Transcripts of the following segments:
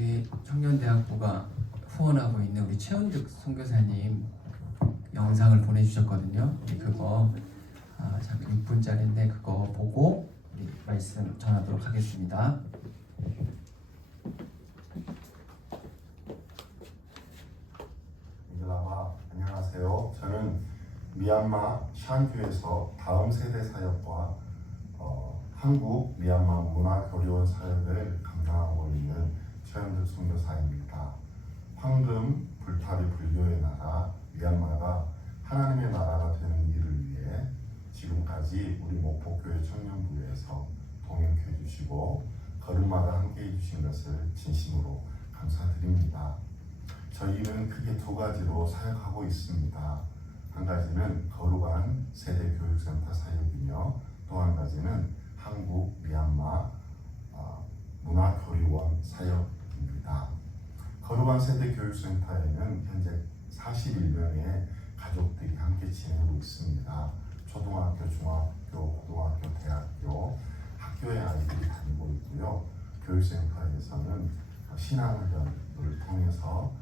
우리 청년대학부가 후원하고 있는 우리 최은득 선교사님 영상을 보내주셨거든요. 그거 잠깐 6분짜리인데 그거 보고 우리 말씀 전하도록 하겠습니다. 안녕하세요. 저는 미얀마 샨큐에서 다음 세대 사역과 한국 미얀마 문화교류원 사역을 감당하고 있는 최은득 선교사입니다. 황금 불타리 불교의 나라 미얀마가 하나님의 나라가 되는 일을 위해 지금까지 우리 목포교회 청년부에서 동역해 주시고 걸음마다 함께 해주신 것을 진심으로 감사드립니다. 저희는 크게 두 가지로 사역하고 있습니다. 한 가지는 거룩한 세대교육센터 사역이며 또 한 가지는 한국 미얀마 문화교류원 사역입니다. 거룩한 세대교육센터에는 현재 41명의 가족들이 함께 지내고 있습니다. 초등학교, 중학교, 고등학교, 대학교, 학교의 아이들이 다니고 있고요. 교육센터에서는 신앙훈련을 통해서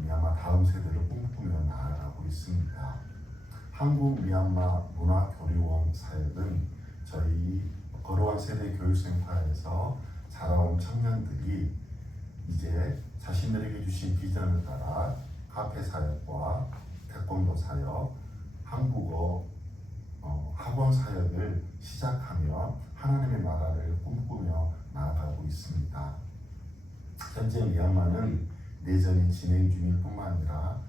미얀마 다음 세대를 꿈꾸며 나아가고 있습니다. 한국 미얀마 문화교류원 사역은 저희 거룩한 세대 교육센터에서 자라온 청년들이 이제 자신들에게 주신 비전을 따라 카페 사역과 태권도 사역, 한국어 학원 사역을 시작하며 하나님의 나라를 꿈꾸며 나아가고 있습니다. 현재 미얀마는 내전이 진행 중일 뿐만 아니라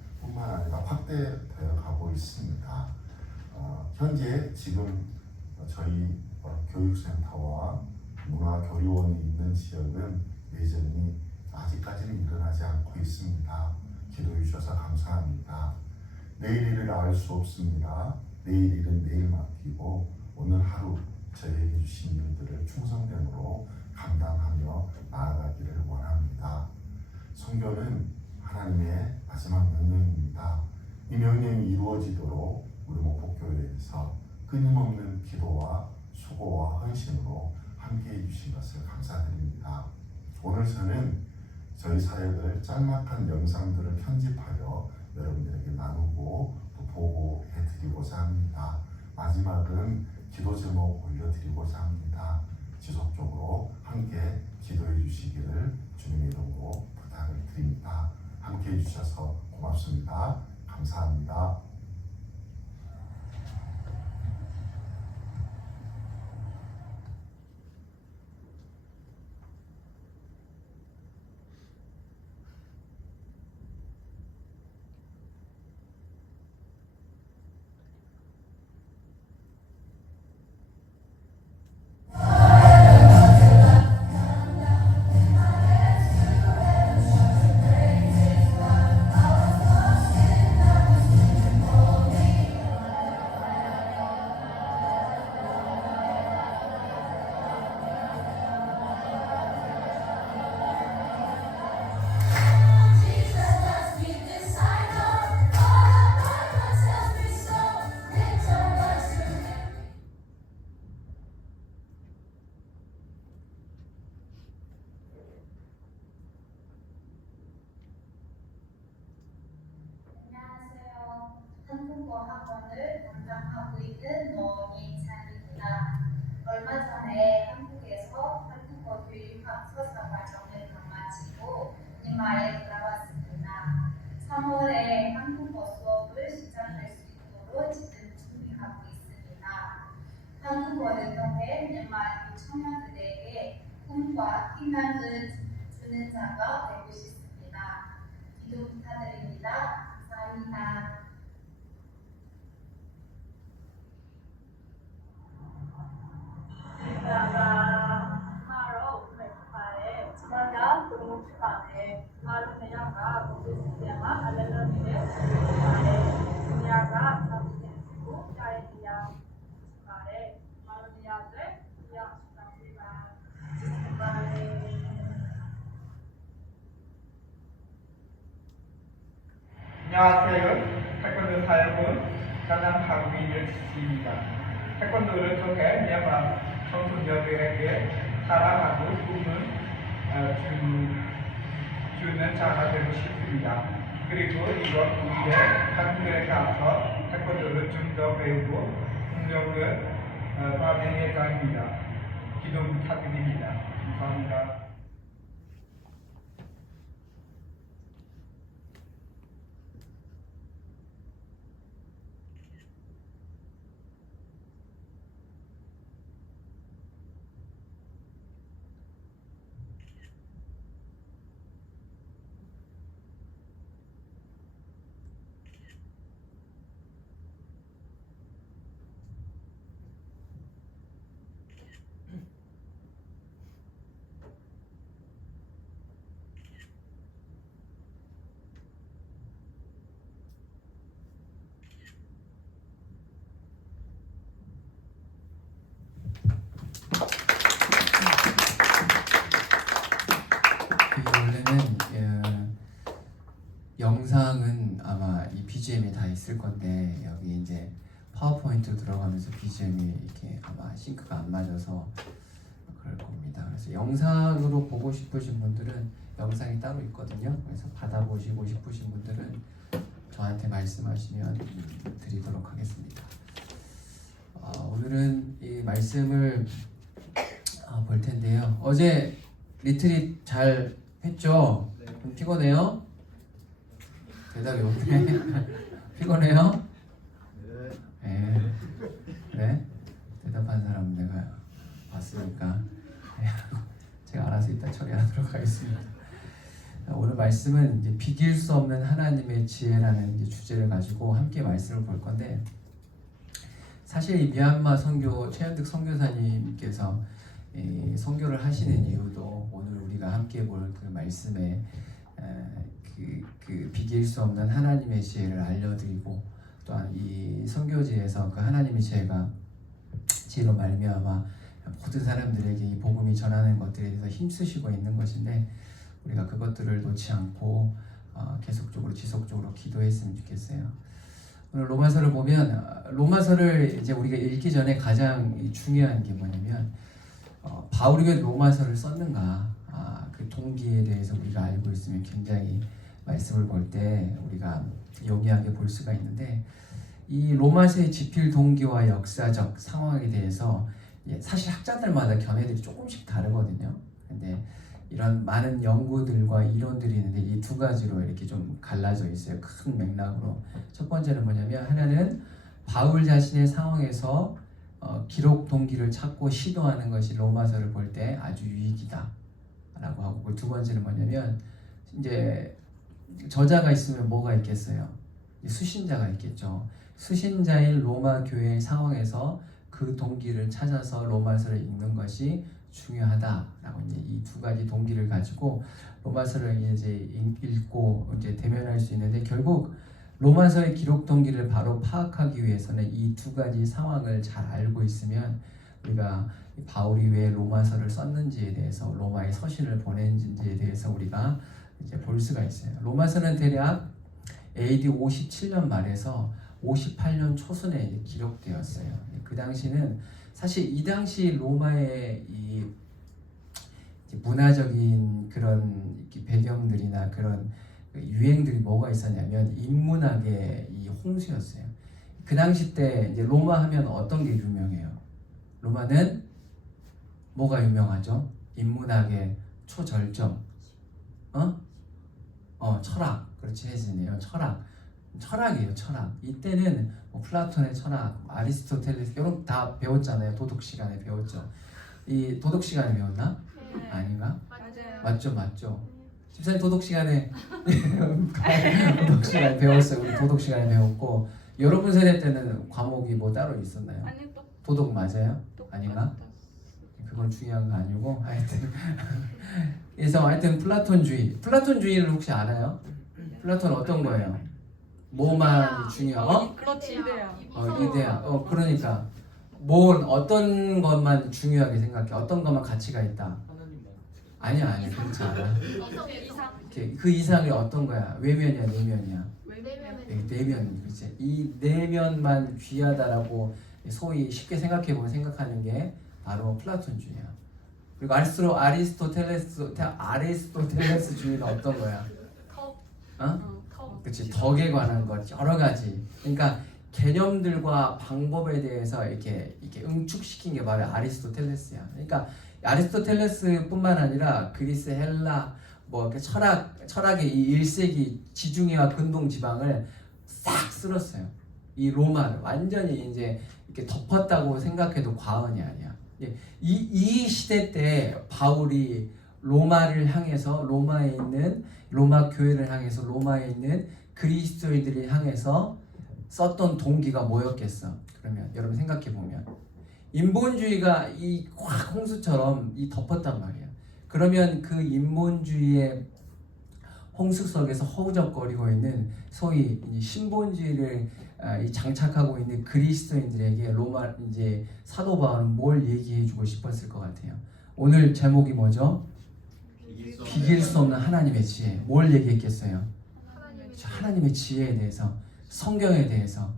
확대되어 가고 있습니다. 현재 지금 저희 교육센터와 문화교류원이 있는 지역은 내전이 아직까지는 일어나지 않고 있습니다. 기도해 주셔서 감사합니다. 내일 일을 알 수 없습니다. 내일 일은 내일 맡기고 오늘 하루 저희에게 주신 일들을 충성됨으로 감당하며 나아가기를 원합니다. 선교는 하나님의 마지막 명령입니다. 이 명령이 이루어지도록 우리 목포교회에서 끊임없는 기도와 수고와 헌신으로 함께해 주신 것을 감사드립니다. 오늘 저는 저희 사역을 짤막한 영상들을 편집하여 여러분들에게 나누고 또 보고해 드리고자 합니다. 마지막은 기도 제목 올려드리고자 합니다. 지속적으로 함께 기도해 주시기를 주님의 이름으로 부탁을 드립니다. 함께 해주셔서 고맙습니다. 감사합니다. 한국어 학원을 담당하고 있는 노민찬입니다. 얼마 전에 한국에서 한국어 교육학 서사 과정을 다 마치고 미얀마에 돌아왔습니다. 3월에 한국어 수업을 시작할 수 있도록 지금 준비하고 있습니다. 한국어를 통해 미얀마 청년들에게 꿈과 희망을 주는 자가 되고 싶습니다. 기도 부탁드립니다. 감사합니다. Semoga bermutane malu menyangka untuk sistema adalah milik kare menyangka tapi itu kare dia kare malu menyangka yang sudah tiba kare. 안녕하세요. 태권도 사역은 감당하고 있는 지입니다. 태권도를 통해 미얀마 청소년들에게 사랑하고 꿈을 자가 되고 싶습니다. 그리고 이번 기회에 한국에 가서 태권도를 좀 더 배우고 능력을 발휘할 예정입니다. 기도 부탁드립니다. 감사합니다. 원래는 영상은 아마 이 BGM이 다 있을 건데 여기 이제 파워포인트로 들어가면서 BGM이 이렇게 아마 싱크가 안 맞아서 그럴 겁니다. 그래서 영상으로 보고 싶으신 분들은 영상이 따로 있거든요. 그래서 받아보시고 싶으신 분들은 저한테 말씀하시면 드리도록 하겠습니다. 오늘은 이 말씀을 볼 텐데요. 어제 리트릿 잘 했죠? 좀 피곤해요? 대답이 없네. 피곤해요? 네. 그래? 대답한 사람 내가 봤으니까 제가 알아서 이따 처리하도록 하겠습니다. 오늘 말씀은 이제 비길 수 없는 하나님의 지혜라는 이제 주제를 가지고 함께 말씀을 볼 건데, 사실 이 미얀마 선교 최현득 선교사님께서 선교를 하시는 이유도 오늘 우리가 함께 볼 그 말씀에 그 비길 수 없는 하나님의 지혜를 알려드리고, 또한 이 선교지에서 그 하나님의 지혜로 말미암아 모든 사람들에게 이 복음이 전하는 것들에 대해서 힘쓰시고 있는 것인데, 우리가 그것들을 놓지 않고 계속적으로 지속적으로 기도했으면 좋겠어요. 오늘 로마서를 보면, 로마서를 이제 우리가 읽기 전에 가장 중요한 게 뭐냐면 바울이 왜 로마서를 썼는가, 그 동기에 대해서 우리가 알고 있으면 굉장히 말씀을 볼 때 우리가 용이하게 볼 수가 있는데, 이 로마서의 집필 동기와 역사적 상황에 대해서 사실 학자들마다 견해들이 조금씩 다르거든요. 근데 이런 많은 연구들과 이론들이 있는데 이 두 가지로 이렇게 좀 갈라져 있어요. 큰 맥락으로. 첫 번째는 뭐냐면, 하나는 바울 자신의 상황에서 기록 동기를 찾고 시도하는 것이 로마서를 볼 때 아주 유익이다 라고 하고, 두 번째는 뭐냐면, 이제 저자가 있으면 뭐가 있겠어요? 수신자가 있겠죠. 수신자인 로마 교회의 상황에서 그 동기를 찾아서 로마서를 읽는 것이 중요하다라고 이제 이 두 가지 동기를 가지고 로마서를 이제 읽고 이제 대면할 수 있는데, 결국 로마서의 기록 동기를 바로 파악하기 위해서는 이 두 가지 상황을 잘 알고 있으면 우리가 바울이 왜 로마서를 썼는지에 대해서, 로마에 서신을 보낸지에 대해서 우리가 이제 볼 수가 있어요. 로마서는 대략 AD 57년 말에서 58년 초순에 이제 기록되었어요. 그 당시는 사실 이 당시 로마의 이 문화적인 그런 배경들이나 그런 유행들이 뭐가 있었냐면 인문학의 이 홍수였어요. 그 당시 때 이제 로마 하면 어떤 게 유명해요? 로마는 뭐가 유명하죠? 인문학의 초절정. 철학. 그렇지, 혜진이에요. 철학이에요. 철학. 이때는 뭐 플라톤의 철학, 아리스토텔레스 이런 다 배웠잖아요. 도덕 시간에 배웠죠. 이 도덕 시간에 배웠나? 네. 아닌가? 맞아요. 맞죠. 집사님 도덕 시간에 도덕 시간에 배웠어요. 우리 도덕 시간에 배웠고, 여러분 세대 때는 과목이 뭐 따로 있었나요? 아니 도덕 맞아요? 아닌가? 그건 중요한 거 아니고, 하여튼 그래서 하여튼 플라톤주의를 혹시 알아요? 플라톤 어떤 거예요? 뭐만 중요한? 그렇지 이래요. 이데아. 그러니까 어떤 것만 중요하게 생각해? 어떤 것만 가치가 있다? 아니야 그렇지 않아. 그 이상이 어떤 거야? 외면이야, 내면이야? 내면. 그렇지. 이 내면만 귀하다라고 소위 쉽게 생각해보면 생각하는 게 바로 플라톤주의야. 그리고 아리스토텔레스주의는 어떤 거야? 그치, 덕에 관한 것 여러 가지. 그러니까 개념들과 방법에 대해서 이렇게 응축시킨 게 바로 아리스토텔레스야. 그러니까 아리스토텔레스뿐만 아니라 그리스, 헬라, 뭐 이렇게 철학의 이 1세기 지중해와 근동 지방을 싹 쓸었어요. 이 로마를 완전히 이제 이렇게 덮었다고 생각해도 과언이 아니야. 이 시대 때 바울이 로마를 향해서 로마 교회를 향해서 로마에 있는 그리스도인들을 향해서 썼던 동기가 뭐였겠어? 그러면 여러분 생각해 보면 인본주의가 이 확 홍수처럼 이 덮었단 말이야. 그러면 그 인본주의의 홍수 속에서 허우적거리고 있는 소위 이 신본주의를 이 장착하고 있는 그리스도인들에게 로마 이제 사도 바울은 뭘 얘기해주고 싶었을 것 같아요. 오늘 제목이 뭐죠? 비길 수 없는 하나님의 지혜. 뭘 얘기했겠어요? 하나님의 지혜에 대해서, 성경에 대해서,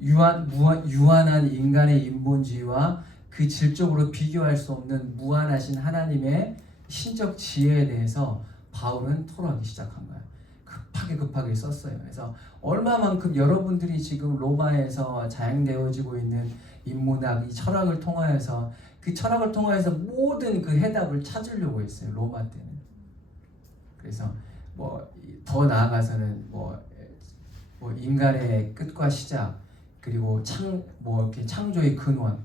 유한한 인간의 인본주의와 그 질적으로 비교할 수 없는 무한하신 하나님의 신적 지혜에 대해서 바울은 토로하기 시작한 거야. 급하게 썼어요. 그래서 얼마만큼 여러분들이 지금 로마에서 자행되어지고 있는 인문학, 이 철학을 통하여서 그 철학을 통하여서 모든 그 해답을 찾으려고 했어요. 로마 때는. 그래서 뭐 더 나아가서는 뭐 인간의 끝과 시작, 그리고 이렇게 창조의 근원,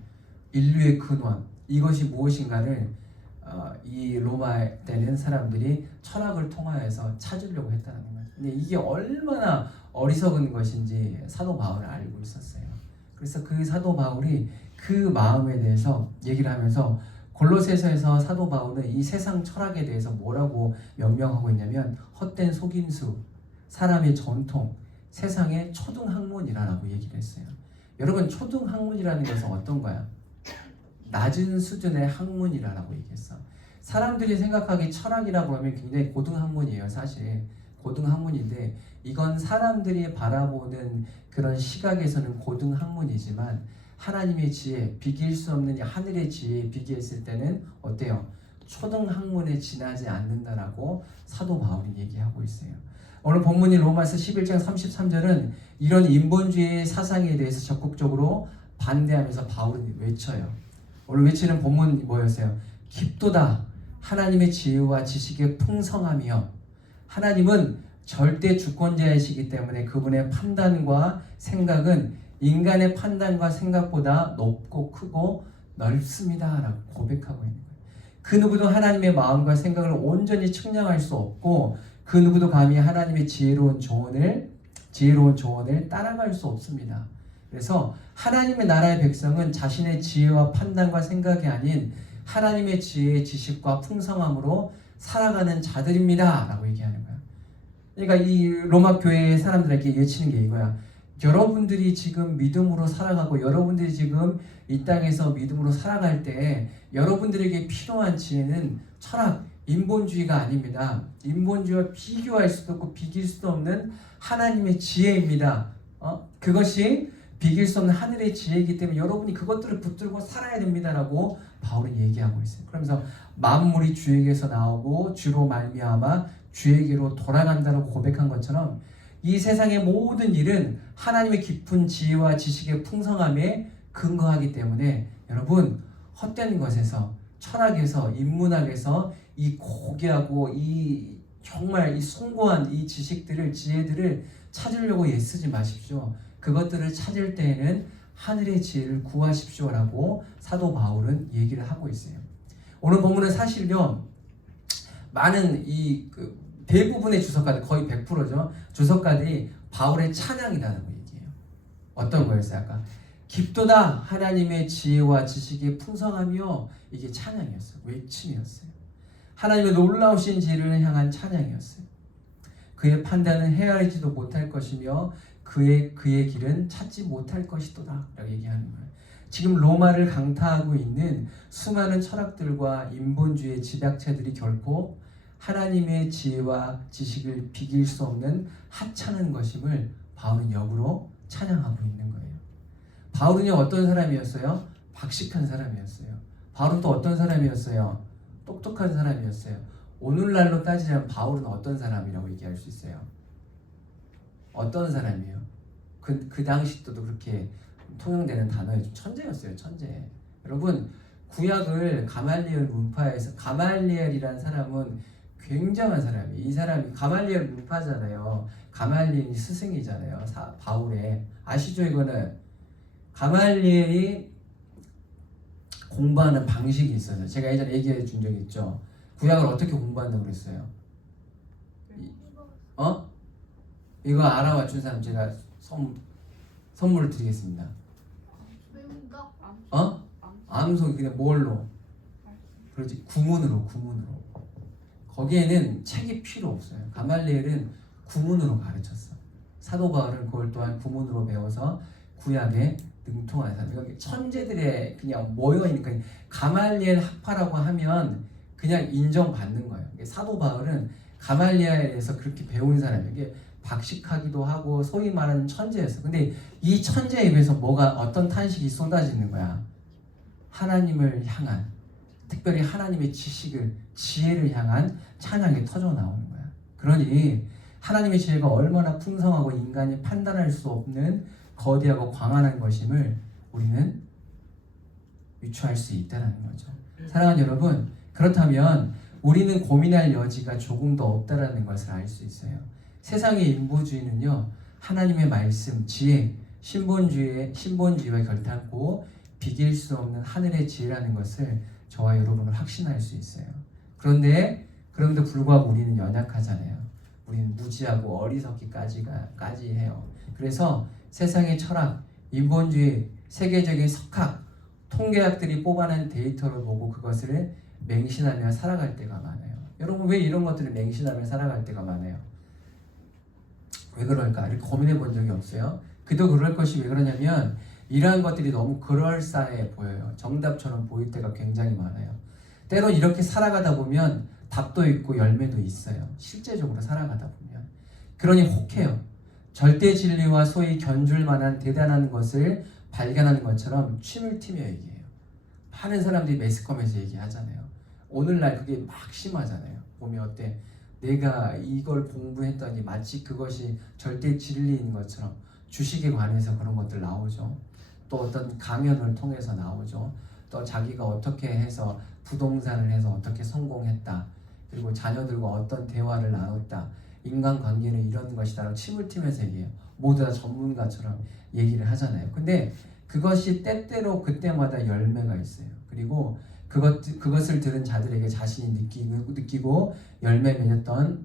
인류의 근원, 이것이 무엇인가를 이 로마 때는 사람들이 철학을 통하여서 찾으려고 했다는 거예요. 근데 이게 얼마나 어리석은 것인지 사도 바울은 알고 있었어요. 그래서 그 사도 바울이 그 마음에 대해서 얘기를 하면서 골로새서에서 사도 바울은 이 세상 철학에 대해서 뭐라고 명명하고 있냐면 헛된 속임수, 사람의 전통, 세상의 초등학문이라고 얘기를 했어요. 여러분, 초등학문이라는 것은 어떤 거야? 낮은 수준의 학문이라고 얘기했어. 사람들이 생각하기 철학이라고 하면 굉장히 고등학문이에요. 사실 고등학문인데 이건 사람들이 바라보는 그런 시각에서는 고등학문이지만 하나님의 지혜, 비길 수 없는 하늘의 지혜에 비교했을 때는 어때요? 초등학문에 지나지 않는다라고 사도 바울이 얘기하고 있어요. 오늘 본문인 로마서 11장 33절은 이런 인본주의 사상에 대해서 적극적으로 반대하면서 바울이 외쳐요. 오늘 외치는 본문이 뭐였어요? 깊도다 하나님의 지혜와 지식의 풍성함이요. 하나님은 절대 주권자이시기 때문에 그분의 판단과 생각은 인간의 판단과 생각보다 높고 크고 넓습니다 라고 고백하고 있는 거예요. 그 누구도 하나님의 마음과 생각을 온전히 측량할 수 없고 그 누구도 감히 하나님의 지혜로운 조언을 따라갈 수 없습니다. 그래서 하나님의 나라의 백성은 자신의 지혜와 판단과 생각이 아닌 하나님의 지혜의 지식과 풍성함으로 살아가는 자들입니다 라고 얘기하는 거야. 그러니까 이 로마 교회의 사람들에게 외치는 게 이거야. 여러분들이 지금 믿음으로 살아가고 여러분들이 지금 이 땅에서 믿음으로 살아갈 때 여러분들에게 필요한 지혜는 철학, 인본주의가 아닙니다. 인본주의와 비교할 수도 없고 비길 수도 없는 하나님의 지혜입니다. 그것이 비길 수 없는 하늘의 지혜이기 때문에 여러분이 그것들을 붙들고 살아야 됩니다라고 바울은 얘기하고 있어요. 그러면서 만물이 주에게서 나오고 주로 말미암아 주에게로 돌아간다고 고백한 것처럼 이 세상의 모든 일은 하나님의 깊은 지혜와 지식의 풍성함에 근거하기 때문에 여러분 헛된 것에서 철학에서 인문학에서 이 고귀하고 이 정말 이 숭고한 이 지혜들을 찾으려고 애쓰지 마십시오. 그것들을 찾을 때에는 하늘의 지혜를 구하십시오라고 사도 바울은 얘기를 하고 있어요. 오늘 본문은 사실요 많은 대부분의 주석가들 거의 100%죠. 주석가들이 바울의 찬양이라는 거 얘기해요. 어떤 거였어요? 아까 깊도다 하나님의 지혜와 지식의 풍성함이요. 이게 찬양이었어요. 외침이었어요. 하나님의 놀라우신 지혜를 향한 찬양이었어요. 그의 판단은 헤아리지도 못할 것이며 그의 길은 찾지 못할 것이도다 라고 얘기하는 거예요. 지금 로마를 강타하고 있는 수많은 철학들과 인본주의 집약체들이 결코 하나님의 지혜와 지식을 비길 수 없는 하찮은 것임을 바울은 역으로 찬양하고 있는 거예요. 바울은요 어떤 사람이었어요? 박식한 사람이었어요. 바울은 또 어떤 사람이었어요? 똑똑한 사람이었어요. 오늘날로 따지자면 바울은 어떤 사람이라고 얘기할 수 있어요? 어떤 사람이에요? 그 당시 때도 그렇게 통용되는 단어예요. 천재였어요. 천재. 여러분 구약을 가말리엘 문파에서 가말리엘이라는 사람은 굉장한 사람이에요. 이 사람이 가말리엘 문파잖아요. 가말리엘이 스승이잖아요. 바울의 아시죠? 이거는 가말리엘이 공부하는 방식이 있어서 제가 예전에 얘기해 준 적이 있죠. 구약을 어떻게 공부한다고 그랬어요? 이거 알아맞춘 사람 제가 선물을 드리겠습니다. 암송 그냥 뭘로? 그렇지 구문으로. 거기에는 책이 필요 없어요. 가말리엘은 구문으로 가르쳤어. 사도 바울은 그걸 또한 구문으로 배워서 구약에 능통한 사람. 그러니까 천재들의 그냥 모여있는 그러니까 가말리엘 학파라고 하면 그냥 인정받는 거예요. 사도 바울은 가말리엘에서 그렇게 배운 사람이에요. 이게 박식하기도 하고 소위 말하는 천재였어. 근데 이 천재에 비해서 어떤 탄식이 쏟아지는 거야. 하나님을 향한 특별히 하나님의 지혜를 향한 찬양이 터져 나오는 거야. 그러니 하나님의 지혜가 얼마나 풍성하고 인간이 판단할 수 없는 거대하고 광활한 것임을 우리는 유추할 수 있다는 거죠. 사랑하는 여러분, 그렇다면 우리는 고민할 여지가 조금 더 없다라는 것을 알 수 있어요. 세상의 인보주의는요, 하나님의 말씀, 지혜, 신본주의와 결탄코 비길 수 없는 하늘의 지혜라는 것을 저와 여러분은 확신할 수 있어요. 그런데 그럼에도 불구하고 우리는 연약하잖아요. 우리는 무지하고 어리석기까지 해요. 그래서 세상의 철학, 인본주의, 세계적인 석학, 통계학들이 뽑아낸 데이터를 보고 그것을 맹신하며 살아갈 때가 많아요. 여러분 왜 이런 것들을 맹신하며 살아갈 때가 많아요? 왜 그럴까? 이렇게 고민해 본 적이 없어요? 그도 그럴 것이 왜 그러냐면 이러한 것들이 너무 그럴싸해 보여요. 정답처럼 보일 때가 굉장히 많아요. 때론 이렇게 살아가다 보면 답도 있고 열매도 있어요. 실제적으로 살아가다 보면. 그러니 혹해요. 절대 진리와 소위 견줄 만한 대단한 것을 발견하는 것처럼 춤을 튀며 얘기해요. 많은 사람들이 매스컴에서 얘기하잖아요. 오늘날 그게 막 심하잖아요. 보면 어때? 내가 이걸 공부했더니 마치 그것이 절대 진리인 것처럼 주식에 관해서 그런 것들 나오죠. 또 어떤 강연을 통해서 나오죠. 또 자기가 어떻게 해서 부동산을 해서 어떻게 성공했다. 그리고 자녀들과 어떤 대화를 나눴다. 인간관계는 이런 것이다. 침을 튀면서 얘기해요. 모두 다 전문가처럼 얘기를 하잖아요. 근데 그것이 때때로 그때마다 열매가 있어요. 그리고 그것을 들은 자들에게 자신이 느끼고 열매 맺었던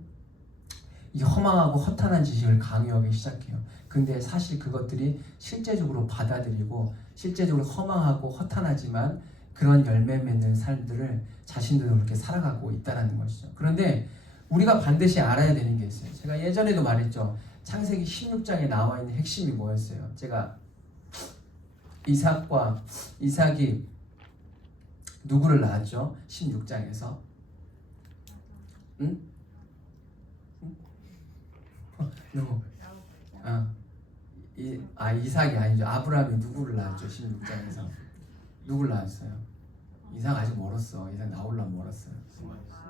이 허망하고 허탄한 지식을 강요하기 시작해요. 근데 사실 그것들이 실제적으로 받아들이고 실제적으로 허망하고 허탄하지만 그런 열매 맺는 삶들을 자신들도 그렇게 살아가고 있다는 것이죠. 그런데 우리가 반드시 알아야 되는 게 있어요. 제가 예전에도 말했죠. 창세기 16장에 나와 있는 핵심이 뭐였어요? 제가 이삭이 누구를 낳았죠? 16장에서 응? 누구? 이삭이 아니죠. 아브라함이 누구를 낳았죠? 16장에서 누구를 낳았어요? 이삭 아직 멀었어. 이삭 나오려면 멀었어요.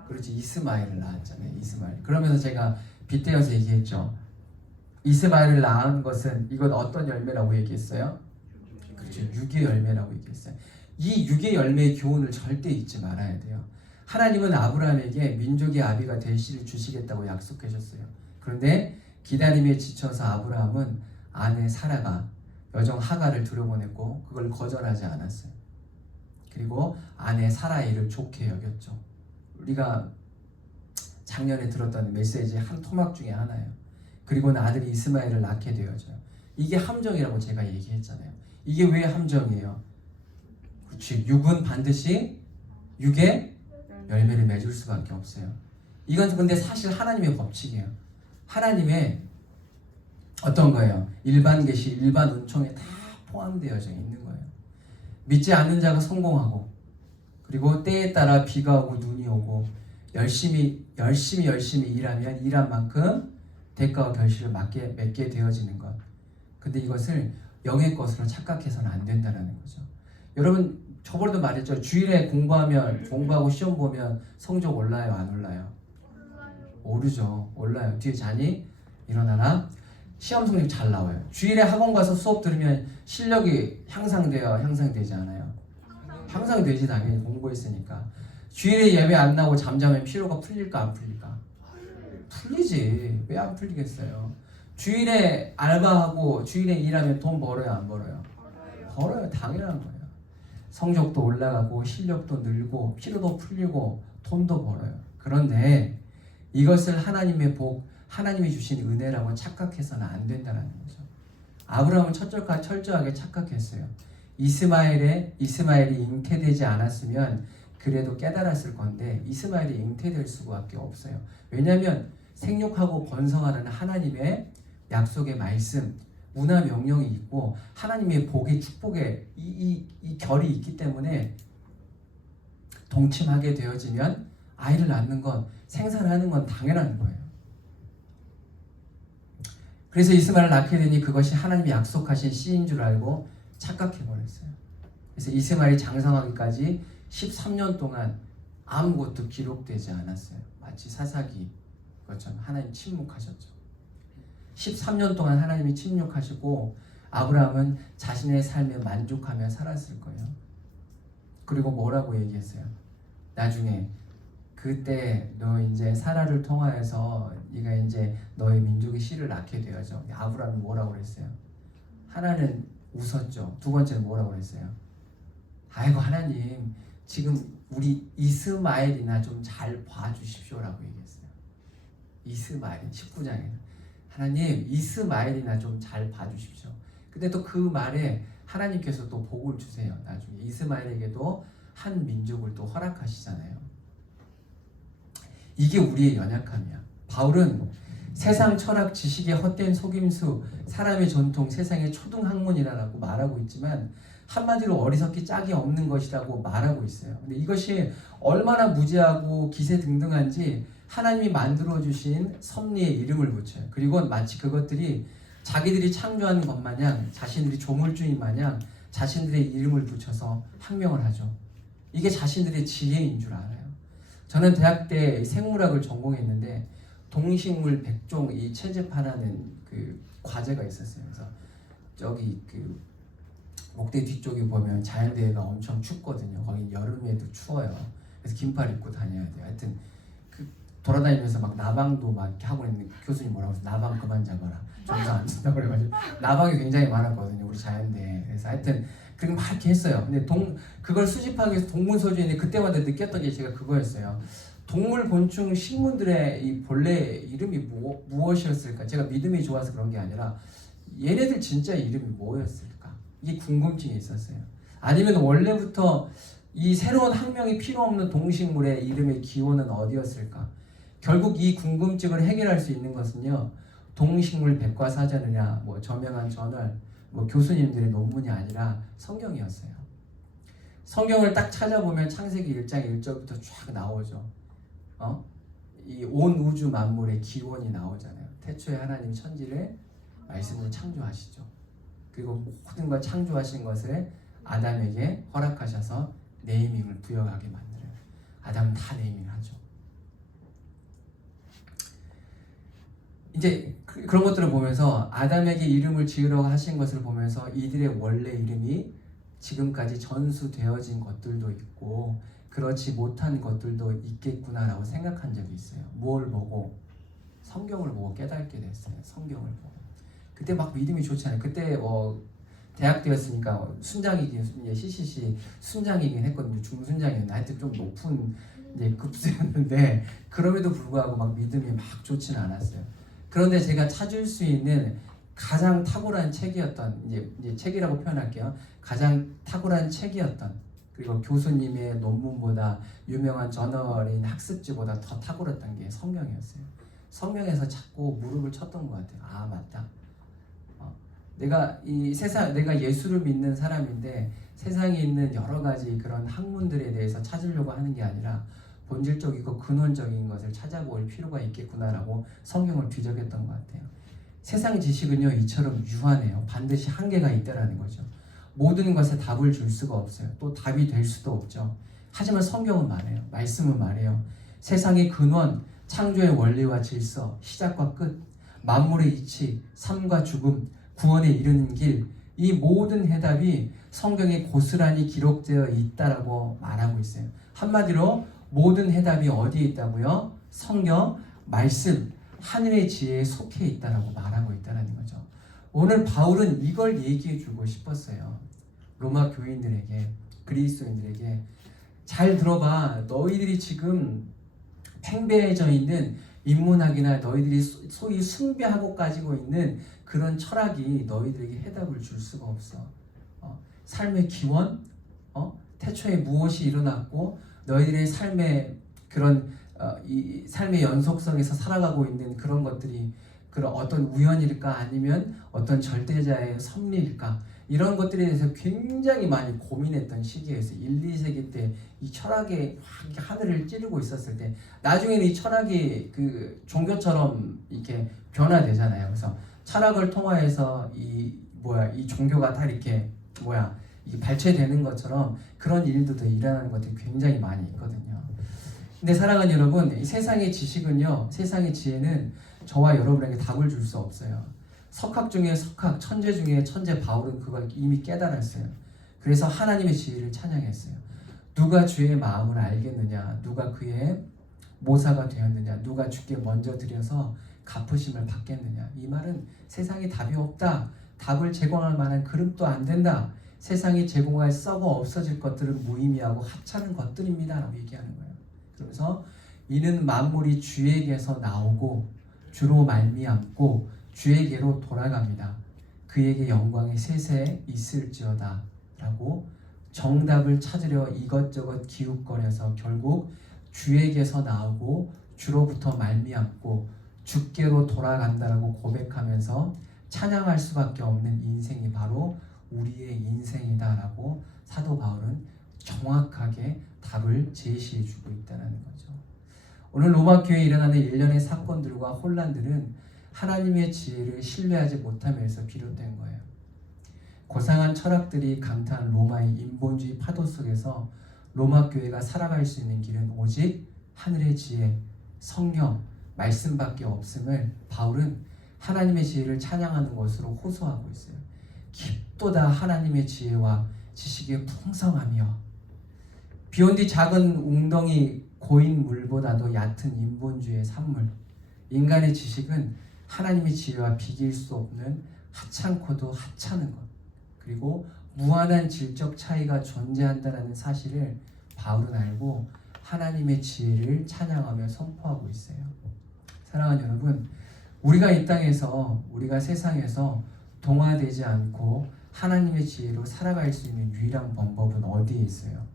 그렇지, 이스마엘을 낳았잖아요. 이스마엘. 그러면서 제가 빗대어서 얘기했죠. 이스마엘을 낳은 것은 이건 어떤 열매라고 얘기했어요? 그렇죠, 육의 열매라고 얘기했어요. 이 육의 열매의 교훈을 절대 잊지 말아야 돼요. 하나님은 아브라함에게 민족의 아비가 될 씨를 주시겠다고 약속하셨어요. 그런데 기다림에 지쳐서 아브라함은 아내 사라가 여종 하갈을 들여보냈고 그걸 거절하지 않았어요. 그리고 아내 사라의 일을 좋게 여겼죠. 우리가 작년에 들었던 메시지의 한 토막 중에 하나예요. 그리고는 아들이 이스마엘을 낳게 되어져요. 이게 함정이라고 제가 얘기했잖아요. 이게 왜 함정이에요? 그렇지, 육은 반드시 육의 열매를 맺을 수밖에 없어요. 이건 근데 사실 하나님의 법칙이에요. 하나님의 어떤 거예요? 일반 계시, 일반 은총에 다 포함되어져 있는 거예요. 믿지 않는 자가 성공하고 그리고 때에 따라 비가 오고 눈이 오고 열심히 일하면 일한 만큼 대가와 결실을 맺게 되어지는 것. 근데 이것을 영의 것으로 착각해서는 안 된다는 거죠. 여러분 저번에도 말했죠. 주일에 공부하고 시험 보면 성적 올라요, 안 올라요? 오르죠. 올라요. 뒤에 자니 일어나라. 시험 성적 잘 나와요. 주일에 학원 가서 수업 들으면 실력이 향상돼요, 향상되지 않아요? 향상되지, 당연히 공부했으니까. 주일에 예배 안 나오고 잠자면 피로가 풀릴까, 안 풀릴까? 풀리지. 왜 안 풀리겠어요? 주일에 알바하고 주일에 일하면 돈 벌어요, 안 벌어요? 벌어요. 당연한 거예요. 성적도 올라가고 실력도 늘고 피로도 풀리고 돈도 벌어요. 그런데 이것을 하나님의 복, 하나님이 주신 은혜라고 착각해서는 안 된다는 거죠. 아브라함은 철저하게 착각했어요. 이스마엘이 잉태되지 않았으면 그래도 깨달았을 건데 이스마엘이 잉태될 수밖에 없어요. 왜냐하면 생육하고 번성하는 하나님의 약속의 말씀, 문화 명령이 있고 하나님의 복의 축복의 이 결이 있기 때문에 동침하게 되어지면 아이를 낳는 건, 생산하는 건 당연한 거예요. 그래서 이스마엘을 낳게 되니 그것이 하나님이 약속하신 씨인 줄 알고 착각해버렸어요. 그래서 이스마엘이 장성하기까지 13년 동안 아무것도 기록되지 않았어요. 마치 사사기 것처럼 하나님 침묵하셨죠. 13년 동안 하나님이 침묵하시고 아브라함은 자신의 삶에 만족하며 살았을 거예요. 그리고 뭐라고 얘기했어요? 나중에 그때 너 이제 사라를 통하여서 네가 이제 너의 민족의 씨를 낳게 되어져. 아브라함이 뭐라고 그랬어요? 하나는 웃었죠. 두 번째는 뭐라고 그랬어요? 아이고 하나님 지금 우리 이스마엘이나 좀 잘 봐주십시오라고 얘기했어요. 이스마엘 19장에 하나님 이스마엘이나 좀 잘 봐주십시오. 근데 또 그 말에 하나님께서 또 복을 주세요. 나중에 이스마엘에게도 한 민족을 또 허락하시잖아요. 이게 우리의 연약함이야. 바울은 세상 철학 지식의 헛된 속임수, 사람의 전통, 세상의 초등학문이라고 말하고 있지만 한마디로 어리석기 짝이 없는 것이라고 말하고 있어요. 근데 이것이 얼마나 무지하고 기세등등한지 하나님이 만들어주신 섭리에 이름을 붙여요. 그리고 마치 그것들이 자기들이 창조한 것 마냥, 자신들이 조물주인 마냥 자신들의 이름을 붙여서 학명을 하죠. 이게 자신들의 지혜인 줄 알아요. 저는 대학 때 생물학을 전공했는데 동식물 백종 이 채집하라는 그 과제가 있었어요. 그래서 저기 그 목대 뒤쪽에 보면 자연대회가 엄청 춥거든요. 거긴 여름에도 추워요. 그래서 긴팔 입고 다녀야 돼요. 하여튼 그 돌아다니면서 막 나방도 막 이렇게 하고 있는데 교수님 뭐라고 해서 나방 그만 잡아라. 점수 안 준다고 그래가지고 나방이 굉장히 많았거든요. 우리 자연대회. 그래서 하여튼 그렇게 막 이렇게 했어요. 근데 그걸 수집하기 위해서 동문서주인데 그때마다 느꼈던 게 제가 그거였어요. 동물, 곤충, 식물들의 이 본래 이름이 무엇이었을까? 제가 믿음이 좋아서 그런 게 아니라 얘네들 진짜 이름이 뭐였을까? 이게 궁금증이 있었어요. 아니면 원래부터 이 새로운 학명이 필요 없는 동식물의 이름의 기원은 어디였을까? 결국 이 궁금증을 해결할 수 있는 것은요. 동식물 백과사전이나 뭐 저명한 저널, 뭐 교수님들의 논문이 아니라 성경이었어요. 성경을 딱 찾아보면 창세기 1장 1절부터 쫙 나오죠. 이 온 우주 만물의 기원이 나오잖아요. 태초에 하나님 천지를 말씀으로 창조하시죠. 그리고 모든 걸 창조하신 것을 아담에게 허락하셔서 네이밍을 부여하게 만들어요. 아담은 다 네이밍하죠. 이제 그런 것들을 보면서 아담에게 이름을 지으라고 하신 것을 보면서 이들의 원래 이름이 지금까지 전수되어진 것들도 있고 그렇지 못한 것들도 있겠구나라고 생각한 적이 있어요. 뭘 보고? 성경을 보고 깨닫게 됐어요. 성경을 보고. 그때 막 믿음이 좋지 않아요. 그때 대학 때였으니까 순장이긴 CCC 순장이긴 했거든요. 중순장이었는데 하여튼 좀 높은 이제 급수였는데 그럼에도 불구하고 막 믿음이 막 좋지는 않았어요. 그런데 제가 찾을 수 있는 가장 탁월한 책이었던 이제 책이라고 표현할게요. 가장 탁월한 책이었던 그리고 교수님의 논문보다 유명한 저널인 학습지보다 더 탁월했던 게 성경이었어요. 성경에서 자꾸 무릎을 쳤던 것 같아요. 아 맞다. 내가 예수를 믿는 사람인데 세상에 있는 여러 가지 그런 학문들에 대해서 찾으려고 하는 게 아니라 본질적이고 근원적인 것을 찾아볼 필요가 있겠구나라고 성경을 뒤적였던 것 같아요. 세상 지식은요 이처럼 유한해요. 반드시 한계가 있다라는 거죠. 모든 것에 답을 줄 수가 없어요. 또 답이 될 수도 없죠. 하지만 성경은 말해요. 말씀은 말해요. 세상의 근원, 창조의 원리와 질서, 시작과 끝, 만물의 이치, 삶과 죽음, 구원에 이르는 길, 이 모든 해답이 성경에 고스란히 기록되어 있다라고 말하고 있어요. 한마디로 모든 해답이 어디에 있다고요? 성경, 말씀, 하늘의 지혜에 속해 있다라고 말하고 있다는 거죠. 오늘 바울은 이걸 얘기해 주고 싶었어요. 로마 교인들에게, 그리스도인들에게 잘 들어봐. 너희들이 지금 팽배해져 있는 인문학이나 너희들이 소위 숭배하고 가지고 있는 그런 철학이 너희들에게 해답을 줄 수가 없어. 삶의 기원, 태초에 무엇이 일어났고 너희들의 삶의 그런 이 삶의 연속성에서 살아가고 있는 그런 것들이 그런 어떤 우연일까 아니면 어떤 절대자의 섭리일까 이런 것들에 대해서 굉장히 많이 고민했던 시기였어요. 1, 2세기 때 이 철학이 확 하늘을 찌르고 있었을 때 나중에는 이 철학이 그 종교처럼 이렇게 변화되잖아요. 그래서 철학을 통하여서 이 종교가 다 이렇게 이게 발췌되는 것처럼 그런 일들도 일어나는 것들이 굉장히 많이 있거든요. 근데 사랑하는 여러분, 이 세상의 지식은요, 세상의 지혜는 저와 여러분에게 답을 줄 수 없어요. 석학 중에 석학, 천재 중에 천재 바울은 그걸 이미 깨달았어요. 그래서 하나님의 지혜를 찬양했어요. 누가 주의 마음을 알겠느냐, 누가 그의 모사가 되었느냐, 누가 주께 먼저 드려서 갚으심을 받겠느냐. 이 말은 세상에 답이 없다. 답을 제공할 만한 그릇도 안 된다. 세상이 제공할 썩어 없어질 것들은 무의미하고 하찮은 것들입니다 라고 얘기하는 거예요. 그러면서 이는 만물이 주에게서 나오고 주로 말미암고 주에게로 돌아갑니다. 그에게 영광이 세세 있을지어다 라고 정답을 찾으려 이것저것 기웃거려서 결국 주에게서 나오고 주로부터 말미암고 주께로 돌아간다라고 고백하면서 찬양할 수밖에 없는 인생이 바로 우리의 인생이다라고 사도 바울은 정확하게 답을 제시해 주고 있다는 거죠. 오늘 로마 교회에 일어나는 일련의 사건들과 혼란들은 하나님의 지혜를 신뢰하지 못함에서 비롯된 거예요. 고상한 철학들이 강타한 로마의 인본주의 파도 속에서 로마 교회가 살아갈 수 있는 길은 오직 하늘의 지혜, 성경, 말씀밖에 없음을 바울은 하나님의 지혜를 찬양하는 것으로 호소하고 있어요. 깊도다 하나님의 지혜와 지식의 풍성하며 비온 뒤 작은 웅덩이 고인 물보다도 얕은 인본주의의 산물. 인간의 지식은 하나님의 지혜와 비길 수 없는 하찮고도 하찮은 것, 그리고 무한한 질적 차이가 존재한다는 사실을 바울은 알고 하나님의 지혜를 찬양하며 선포하고 있어요. 사랑하는 여러분, 우리가 이 땅에서, 우리가 세상에서 동화되지 않고 하나님의 지혜로 살아갈 수 있는 유일한 방법은 어디에 있어요?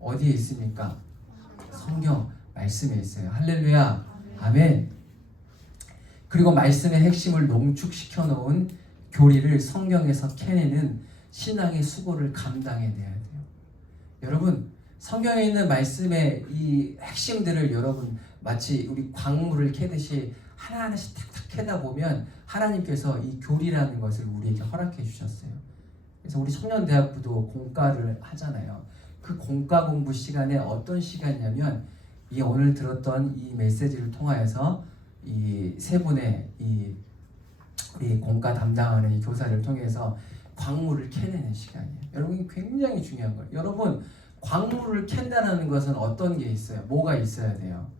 어디에 있습니까? 성경, 말씀에 있어요. 할렐루야, 아멘. 그리고 말씀의 핵심을 농축시켜 놓은 교리를 성경에서 캐내는 신앙의 수고를 감당해내야 돼요. 여러분, 성경에 있는 말씀의 이 핵심들을 여러분 마치 우리 광물을 캐듯이 하나하나씩 탁탁 캐다 보면 하나님께서 이 교리라는 것을 우리에게 허락해 주셨어요. 그래서 우리 청년대학부도 공과를 하잖아요. 그 공과 공부 시간에 어떤 시간이냐면 이 오늘 들었던 이 메시지를 통하여서 이 세 분의 우리 공과 담당하는 이 교사를 통해서 광물을 캐내는 시간이에요. 여러분, 굉장히 중요한 거예요. 여러분, 광물을 캔다는 것은 어떤 게 있어요? 뭐가 있어야 돼요?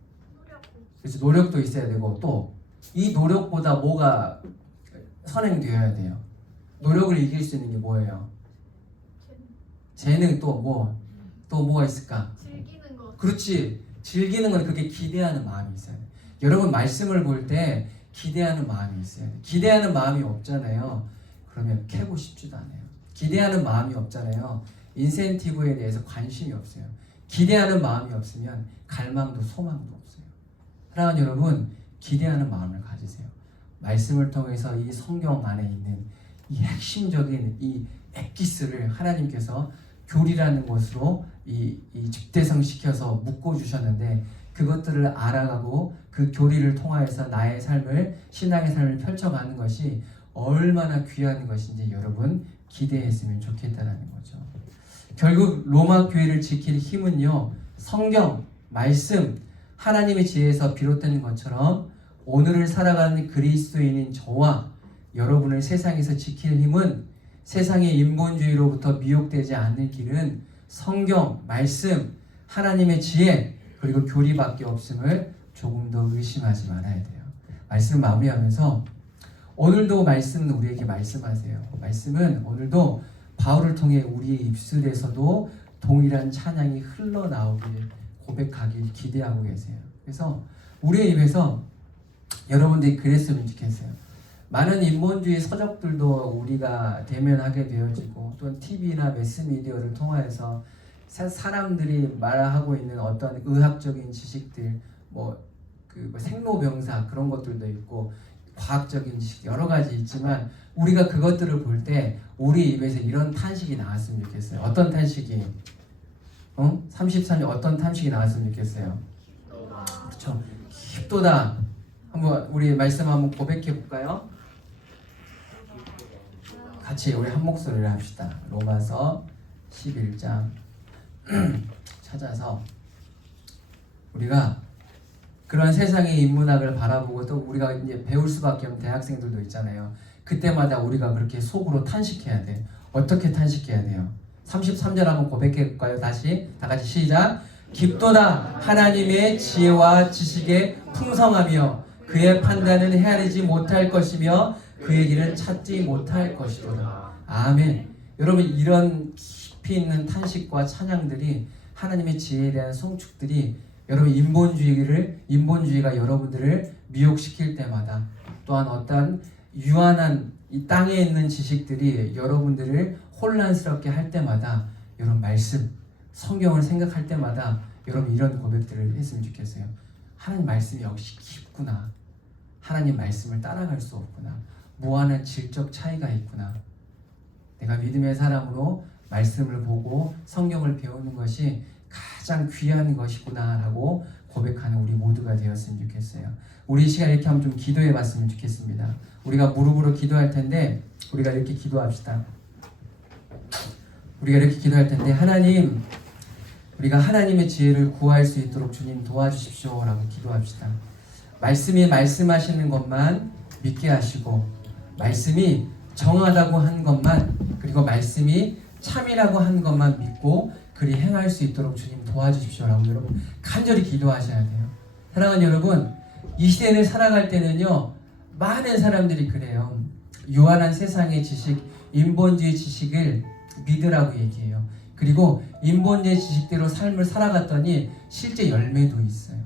그래서 노력도 있어야 되고, 또 이 노력보다 뭐가 선행되어야 돼요? 노력을 이길 수 있는 게 뭐예요? 재능. 또 뭐가 있을까? 즐기는 거. 그렇지. 즐기는 건 그렇게 기대하는 마음이 있어야 돼요. 여러분, 말씀을 볼 때 기대하는 마음이 있어야 돼요. 기대하는 마음이 없잖아요. 그러면 캐고 싶지도 않아요. 기대하는 마음이 없잖아요. 인센티브에 대해서 관심이 없어요. 기대하는 마음이 없으면 갈망도 소망도 없어요. 사랑하는 여러분, 기대하는 마음을 가지세요. 말씀을 통해서 이 성경 안에 있는 이 핵심적인 이 엑기스를 하나님께서 교리라는 것으로 이 집대성시켜서 묶어주셨는데, 그것들을 알아가고 그 교리를 통하여서 나의 삶을, 신앙의 삶을 펼쳐가는 것이 얼마나 귀한 것인지 여러분 기대했으면 좋겠다라는 거죠. 결국 로마 교회를 지킬 힘은요, 성경, 말씀, 하나님의 지혜에서 비롯되는 것처럼 오늘을 살아가는 그리스도인인 저와 여러분을 세상에서 지킬 힘은 세상의 인본주의로부터 미혹되지 않는 길은 성경, 말씀, 하나님의 지혜, 그리고 교리밖에 없음을 조금 더 의심하지 말아야 돼요. 말씀 마무리하면서 오늘도 말씀은 우리에게 말씀하세요. 말씀은 오늘도 바울을 통해 우리의 입술에서도 동일한 찬양이 흘러나오길 고백하길 기대하고 계세요. 그래서 우리의 입에서 여러분들이 그랬으면 좋겠어요. 많은 인본주의 서적들도 우리가 대면하게 되어지고 또 TV나 매스미디어를 통해서 사람들이 말하고 있는 어떤 의학적인 지식들, 뭐 생로병사 그런 것들도 있고 과학적인 지식 여러 가지 있지만 우리가 그것들을 볼 때 우리 입에서 이런 탄식이 나왔으면 좋겠어요. 어떤 탄식이? 33년 어떤 탄식이 나왔으면 좋겠어요. 그렇죠. 깊도다. 한번 우리 말씀 한번 고백해 볼까요? 같이 우리 한 목소리를 합시다. 로마서 11장 찾아서 우리가 그런 세상의 인문학을 바라보고 또 우리가 이제 배울 수밖에 없는 대학생들도 있잖아요. 그때마다 우리가 그렇게 속으로 탄식해야 돼. 어떻게 탄식해야 돼요? 33절 한번 고백해 볼까요? 다시 다 같이 시작. 깊도다 하나님의 지혜와 지식의 풍성하며 그의 판단은 헤아리지 못할 것이며 그의 길은 찾지 못할 것이로다. 아멘. 여러분 이런 깊이 있는 탄식과 찬양들이 하나님의 지혜에 대한 송축들이 여러분 인본주의가 여러분들을 미혹시킬 때마다 또한 어떤 유한한 이 땅에 있는 지식들이 여러분들을 혼란스럽게 할 때마다 여러분 말씀, 성경을 생각할 때마다 여러분 이런 고백들을 했으면 좋겠어요. 하나님 말씀이 역시 깊구나. 하나님 말씀을 따라갈 수 없구나. 무한한 질적 차이가 있구나. 내가 믿음의 사람으로 말씀을 보고 성경을 배우는 것이 가장 귀한 것이구나 라고 고백하는 우리 모두가 되었으면 좋겠어요. 우리 이 시간 이렇게 한번 좀 기도해 봤으면 좋겠습니다. 우리가 무릎으로 기도할 텐데 우리가 이렇게 기도합시다. 우리가 이렇게 기도할 텐데 하나님, 우리가 하나님의 지혜를 구할 수 있도록 주님 도와주십시오 라고 기도합시다. 말씀이 말씀하시는 것만 믿게 하시고 말씀이 정하다고 한 것만 그리고 말씀이 참이라고 한 것만 믿고 그리 행할 수 있도록 주님 도와주십시오 라고 여러분 간절히 기도하셔야 돼요. 사랑하는 여러분, 이 시대를 살아갈 때는요 많은 사람들이 그래요. 유한한 세상의 지식, 인본주의 지식을 믿으라고 얘기해요. 그리고 인본주의 지식대로 삶을 살아갔더니 실제 열매도 있어요.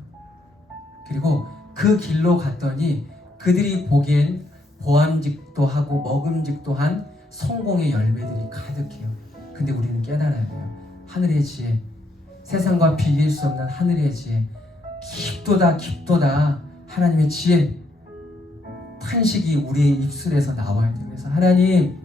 그리고 그 길로 갔더니 그들이 보기엔 보암직도 하고 먹음직도 한 성공의 열매들이 가득해요. 근데 우리는 깨달아야 돼요. 하늘의 지혜, 세상과 비길 수 없는 하늘의 지혜, 깊도다 깊도다 하나님의 지혜, 탄식이 우리의 입술에서 나와야 돼요. 그래서 하나님,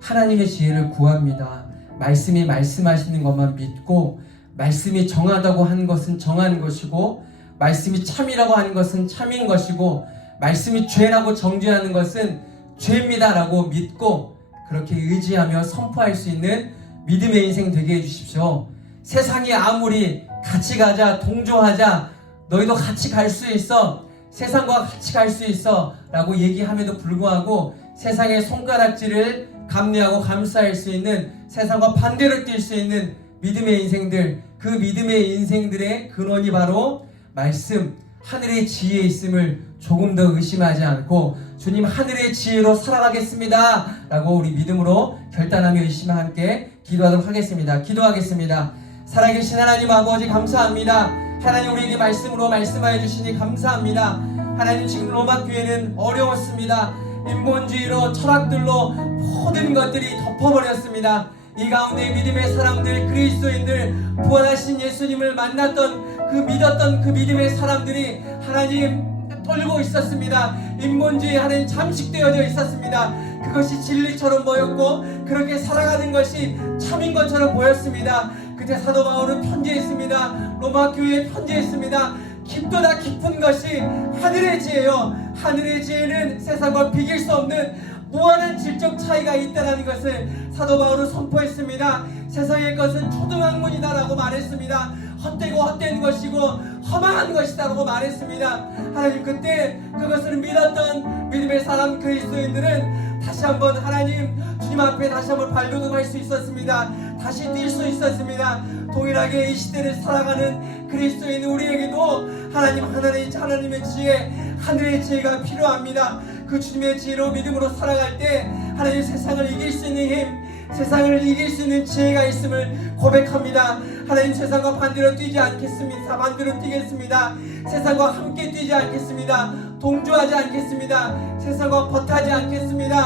하나님의 지혜를 구합니다. 말씀이 말씀하시는 것만 믿고 말씀이 정하다고 한 것은 정한 것이고 말씀이 참이라고 하는 것은 참인 것이고 말씀이 죄라고 정죄하는 것은 죄입니다 라고 믿고 그렇게 의지하며 선포할 수 있는 믿음의 인생 되게 해주십시오. 세상이 아무리 같이 가자, 동조하자, 너희도 같이 갈 수 있어, 세상과 같이 갈 수 있어 라고 얘기함에도 불구하고 세상의 손가락질을 감내하고 감수할 수 있는, 세상과 반대로 뛸 수 있는 믿음의 인생들, 그 믿음의 인생들의 근원이 바로 말씀, 하늘의 지혜에 있음을 조금 더 의심하지 않고 주님 하늘의 지혜로 살아가겠습니다 라고 우리 믿음으로 결단하며 이 시간 함께 기도하도록 하겠습니다. 기도하겠습니다. 살아계신 하나님 아버지 감사합니다. 하나님 우리에게 말씀으로 말씀하여 주시니 감사합니다. 하나님 지금 로마 교회는 어려웠습니다. 인본주의로 철학들로 모든 것들이 덮어버렸습니다. 이 가운데 믿음의 사람들, 그리스도인들, 부활하신 예수님을 만났던 그 믿었던 그 믿음의 사람들이 하나님 떨고 있었습니다. 인본주의 하나님 잠식되어져 있었습니다. 그것이 진리처럼 보였고 그렇게 살아가는 것이 참인 것처럼 보였습니다. 그때 사도 바울은 편지했습니다. 로마 교회에 편지했습니다. 깊도다 깊은 것이 하늘의 지혜요, 하늘의 지혜는 세상과 비길 수 없는 무한한 질적 차이가 있다는 것을 사도 바울은 선포했습니다. 세상의 것은 초등학문이다라고 말했습니다. 헛되고 헛된 것이고 허망한 것이다라고 말했습니다. 하나님, 그때 그것을 믿었던 믿음의 사람 그리스도인들은 다시 한번 하나님 주님 앞에 다시 한번 발돋움할 수 있었습니다. 다시 뛸 수 있었습니다. 동일하게 이 시대를 살아가는 그리스도인 우리에게도 하나님의 지혜, 하늘의 지혜가 필요합니다. 그 주님의 지혜로 믿음으로 살아갈 때 하나님 세상을 이길 수 있는 힘, 세상을 이길 수 있는 지혜가 있음을 고백합니다. 하나님, 세상과 반대로 뛰지 않겠습니다. 반대로 뛰겠습니다. 세상과 함께 뛰지 않겠습니다. 동조하지 않겠습니다. 세상과 버타지 않겠습니다.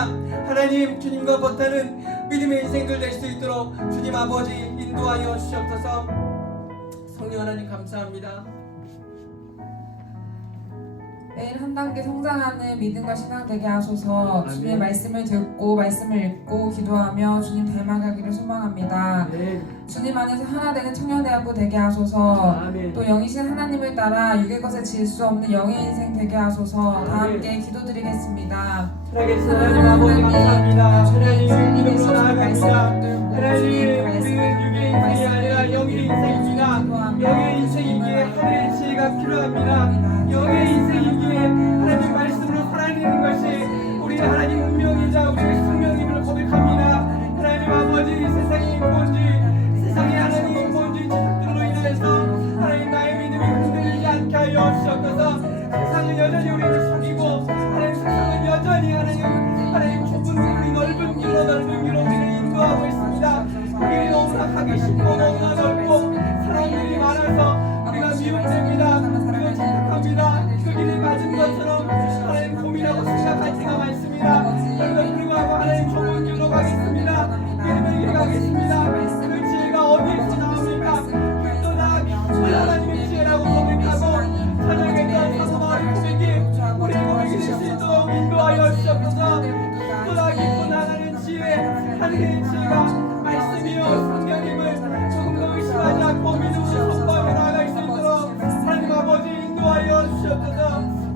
하나님, 주님과 버타는 믿음의 인생들 될 수 있도록 주님 아버지 인도하여 주시옵소서. 성령 하나님 감사합니다. 매일 한 단계 성장하는 믿음과 신앙 되게 하소서. 주님의 말씀을 듣고 말씀을 읽고 기도하며 주님 닮아가기를 소망합니다. 주님 안에서 하나 되는 청년대학교 되게 하소서. 또 영이신 하나님을 따라 육의 것에 질 수 없는 영의 인생 되게 하소서. 다 함께 기도드리겠습니다. 하나님 아버지 감사합니다. 하나님 믿음으로 나아갑니다. 하나님, 우리는 육의 인생이 아니라 영의 인생입니다. 영의 인생이기에 하늘의 지혜가 필요합니다. 영의 인생이기에 하나님 말씀으로 살아내는 것이 우리 하나님 운명이자 우리의 숙명임을 고백합니다. 하나님 아버지, 세상의 인본주의, 세상의 하나님 인본주의 지식들로 인해서 하나님 나의 믿음이 흔들리지 않게 하여 주옵소서. 세상은 여전히 우리를 속이고 하나님, 세상은 여전히 하나님 좁은 우리 넓은 길로 우리를 인도하고 있습니다. 그 길이 너무나 가기 쉽고 너무나 넓고 사람들이 많아서 우리가 미움됩니다. 우리가 착각합니다. 그 길을 맞은 것처럼 하나님 고민하고 생각할 때가 많습니다. 그럼에도 불구하고 하나님 좋은 길로 가겠습니다. 믿음의 길 가겠습니다. 그 지혜가 어디에서 나옵니까? 또 다 하나님의 지혜라고 고백하고 찬양했던 사도 바울의 고백이 우리의 고백이 될 수 있도록 인도하여 주옵소서. 또 다 깊은 하나님의 지혜, 하나님의 지혜가 말씀이요 성령님을 조금 더 의심하지 않고 믿음으로 선포하며 나아갈 수 있도록 하나님 아버지 인도하여 주옵소서.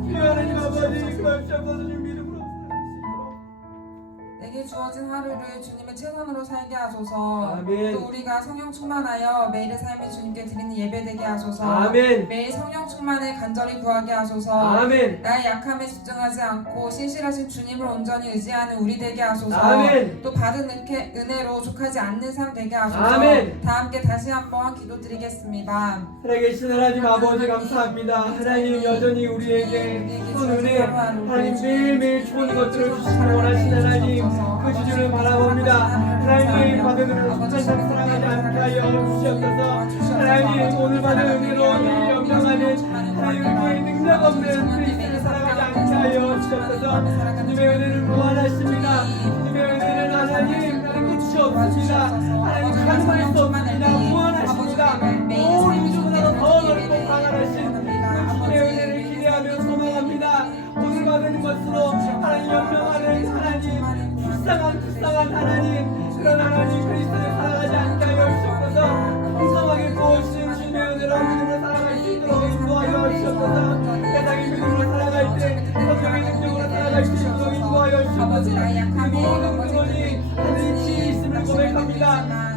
주여 하나님 아버지 주옵소서. 믿음으로 살아갈 수 있도록 내게 주어진 하루를 주님의 최선으로 살게 하소서. 아멘. 또 우리가 성령 충만하여 매일의 삶을 주님께 드리는 예배되게 하소서. 아멘. 매일 성령 충만을 간절히 구하게 하소서. 아멘. 나의 약함에 집중하지 않고 신실하신 주님을 온전히 의지하는 우리 되게 하소서. 아멘. 또 받은 은혜로 족하지 않는 삶 되게 하소서. 아멘. 다 함께 다시 한번 기도드리겠습니다. 살아계신 하나님 아버지 감사합니다. 하나님 여전히 우리에게 큰 은혜, 하나님 매일매일 좋은 것들을 주시기 원하시는 하나님, 그 주님을 바라봅니다. 하나님 받은 은혜로 속한 삶 살아가지 않게 하여 주시옵소서. 하나님 오늘 받은 은혜로 매일 영광하는 하나님 우리의 능력 없는 그리스도를 살아가지 않게 하여 주시옵소서. 주님의 은혜는 무한하십니다. 주님의 은혜는 하나님 끝이 없습니다. 하나님 가늠할 수 없습니다. 무한하십니다. 온 우주보다 더 넓고 광활하신 주님의 은혜를 기대하며 소망합니다. 오늘 받은 것으로 하나님 연명하는 하나님, 불쌍한 하나님, 그런 하나님 그리스도를 살아가지 않게 하여 주옵소서. 풍성하게 부어주신 주님의 은혜로 믿음으로 살아갈 수 있도록 인도하여 주옵소서. 세상의 믿음으로 살아갈 때 성령의 능력으로 살아갈 수 있도록 인도하여 주옵소서. 그 모든 근원이 하늘의 지혜에 있음을 고백합니다.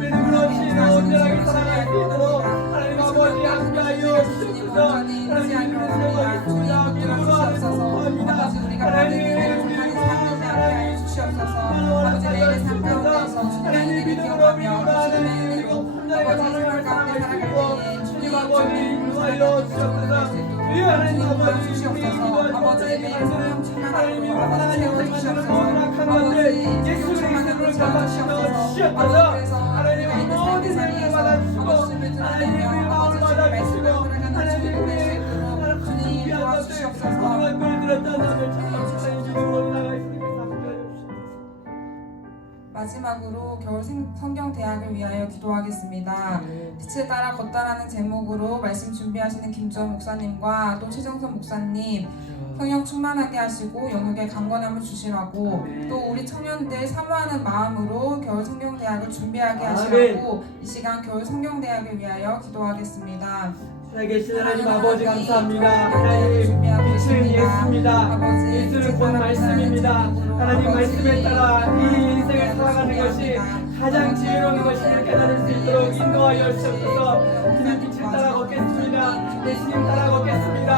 믿음으로 지혜로 온전하게 살아갈 수 있도록 하나님 아버지 함께하여 주옵소서. 하나님 믿음으로 살아가겠습니다. 믿음으로 하나님 선포합니다. 하나님 우리의 마음 하나님 아버지 매일의 삶 가운데서 하나님 믿음으로 하나님 그리고 분명하게 바라볼 사람을 살고 주님 아버지 인도하여 주옵소서. 주여 하나님 아버지 우리의 기도하는 아버지 매일의 삶 하나님이 하나님 만드는 모든 악한 것들 예수 그리스도로 감당시켜 주시옵소서. 하나님 모든 삶을 받아주시고 하나님 우리의 마음을 받아주시고 하나님 우리의 하나님 귀한 것들 모든 것들을 들었던 나를 참 하나님 믿음으로 나아갈 수 있게 마지막으로 겨울 성경대학을 위하여 기도하겠습니다. 빛을 따라 걷다라는 제목으로 말씀 준비하시는 김주원 목사님과 또 최정선 목사님 성령 충만하게 하시고 영육의 강건함을 주시라고, 또 우리 청년들 사모하는 마음으로 겨울 성경대학을 준비하게 하시라고 이 시간 겨울 성경대학을 위하여 기도하겠습니다. 살아계신 하나님 아버지 감사합니다. 하나님 빛은 예수입니다. 예수는 곧 말씀입니다. 하나님 말씀에 따라 이 인생을 살아가는 것이 가장 지혜로운 것임을 깨달을 수 있도록 인도하여 주옵소서. 주님 빛을 따라 걷겠습니다. 예수님 따라 걷겠습니다.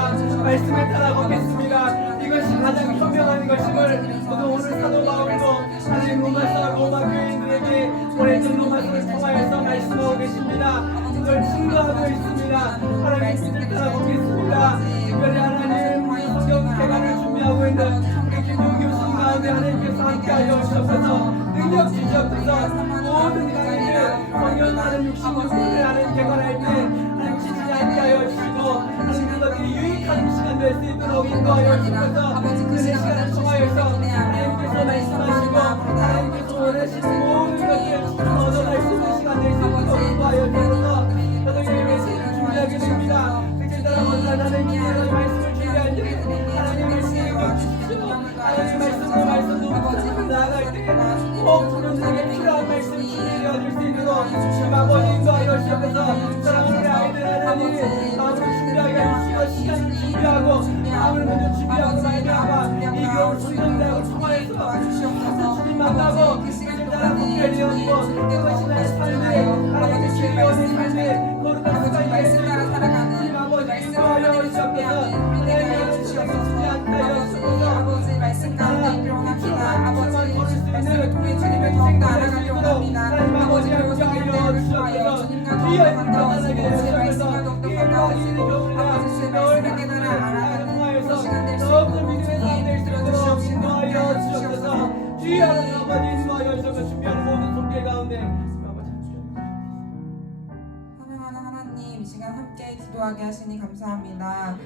말씀에 따라 걷겠습니다. 이것이 가장 현명한 것임을 모두 오늘 사도 바울도 하나님 로마 교인들에게 보내준 로마서를 통하여서 말씀하고 계십니다. 그걸 증거하고 있습니다. 하나님 빛을 따라 걷겠습니다. 특별히 하나님 성경 개관을 준비하고 있는 우리 김용 교수님 가운데 하나님께서 함께하여 주셔서 능력 주시옵소서. 모든 강의를 성경하는 66분을 하는 개관할 때 하나님 지지지 않게 하여 주시고 하나님 그것들이 유익한 시간 될 수 있도록 인도하여 주셔서 그 시간을 통하여서 하나님께서 말씀하시고 하나님께서 원하시는 모든 것들을 얻어낼 수 있는 시간 될 수 있도록 인도하여 주셔서 저도 이 메시지를 준비하게 됩니다. 그렇게 따라 하나님 기도하는 말씀을 준비할 때 하나님의 신경 주십시오. 하나님의 말씀도 붙잡고 나아갈 때꼭 저는 필요한 말씀 준비되어질 수 있도록 주님 아버지 인도하여 주셔서 사랑하는 우리 아이들 하나님 마음을 준비하게 해주시고 시간을 준비하고 마음을 먼저 준비하고 말미암아 이 겨울 순전대학을 통하여서 주님 만나고 그를 따라 걷게 되었고 그것이 나의 삶에 하나님의 즐거운 삶에 거룩한 수가 말씀 따라 살아가는 주님 아버지 말씀을 인도하여 주셔서 하나님의 주셔서 주지 않게 하여 주셔서 아버지 말씀 가운데 있기를 원합니다. 아버지 말씀을 통해 주님의 인생 더 알아가길 원합니다. 아버지 그리고 성령님을 통하여 주님과 더욱더 가까워지고 주의 말씀과 더욱더 가까워지고 아버지 주의 말씀을 깨달아 알아가는 그 시간 될 수 있도록 주님 들어주시옵시고 인도하여 주셔서 주여 하나님 아버지 인도하여 주셔서 준비하는 모든 손길 가운데 사랑하는 하나님, 이 시간 함께 기도하게 하시니 감사합니다.